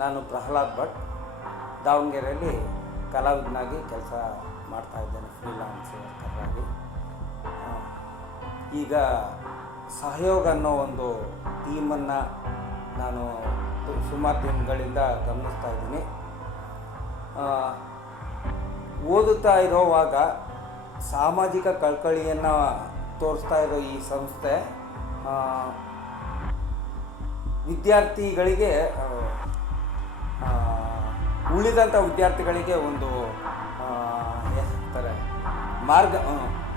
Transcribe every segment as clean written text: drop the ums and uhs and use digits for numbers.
ನಾನು ಪ್ರಹ್ಲಾದ್ ಭಟ್, ದಾವಣಗೆರೆಯಲ್ಲಿ ಕಲಾವಿದನಾಗಿ ಕೆಲಸ ಮಾಡ್ತಾಯಿದ್ದೇನೆ, ಫ್ರೀಲಾನ್ಸ್ ವರ್ಕರ್ ಆಗಿ. ಈಗ ಸಹಯೋಗ ಅನ್ನೋ ಒಂದು ಥೀಮನ್ನು ನಾನು ಸುಮಾರು ದಿನಗಳಿಂದ ಗಮನಿಸ್ತಾ ಇದ್ದೀನಿ. ಓದುತ್ತಾ ಇರೋವಾಗ ಸಾಮಾಜಿಕ ಕಳಕಳಿಯನ್ನು ತೋರಿಸ್ತಾ ಇರೋ ಈ ಸಂಸ್ಥೆ ವಿದ್ಯಾರ್ಥಿಗಳಿಗೆ, ಉಳಿದಂಥ ವಿದ್ಯಾರ್ಥಿಗಳಿಗೆ ಒಂದು ಹೇಳ್ತಾರೆ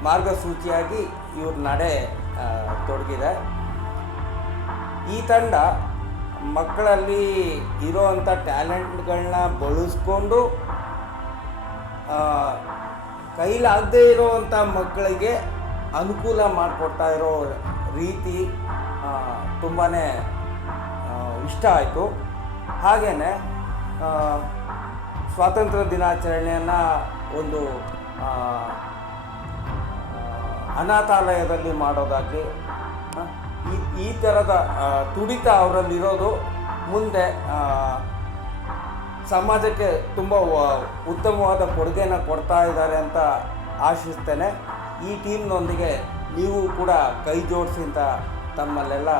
ಮಾರ್ಗಸೂಚಿಯಾಗಿ ಇವ್ರ ನಡೆ ತೊಡಗಿದೆ. ಈ ತಂಡ ಮಕ್ಕಳಲ್ಲಿ ಇರೋವಂಥ ಟ್ಯಾಲೆಂಟ್ಗಳನ್ನ ಬಳಸ್ಕೊಂಡು ಕೈಲಾಗದೇ ಇರೋವಂಥ ಮಕ್ಕಳಿಗೆ ಅನುಕೂಲ ಮಾಡಿಕೊಡ್ತಾ ಇರೋ ರೀತಿ ತುಂಬಾ ಇಷ್ಟ ಆಯಿತು. ಹಾಗೆಯೇ ಸ್ವಾತಂತ್ರ್ಯ ದಿನಾಚರಣೆಯನ್ನು ಒಂದು ಅನಾಥಾಲಯದಲ್ಲಿ ಮಾಡೋದಾಗಲಿ, ಈ ಥರದ ತುಡಿತ ಅವರಲ್ಲಿರೋದು ಮುಂದೆ ಸಮಾಜಕ್ಕೆ ತುಂಬ ಉತ್ತಮವಾದ ಕೊಡುಗೆಯನ್ನು ಕೊಡ್ತಾ ಇದ್ದಾರೆ ಅಂತ ಆಶಿಸ್ತೇನೆ. ಈ ಟೀಮ್ನೊಂದಿಗೆ ನೀವು ಕೂಡ ಕೈ ಜೋಡಿಸಿ ಅಂತ ತಮ್ಮಲ್ಲೆಲ್ಲ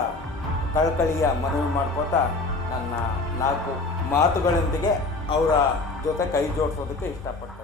ಕಳಕಳಿಯ ಮನವಿ ಮಾಡ್ಕೋತಾ ನನ್ನ 4 ಮಾತುಗಳೊಂದಿಗೆ ಅವರ ಜೊತೆ ಕೈ ಜೋಡಿಸೋದಕ್ಕೆ ಇಷ್ಟಪಡ್ತೀನಿ.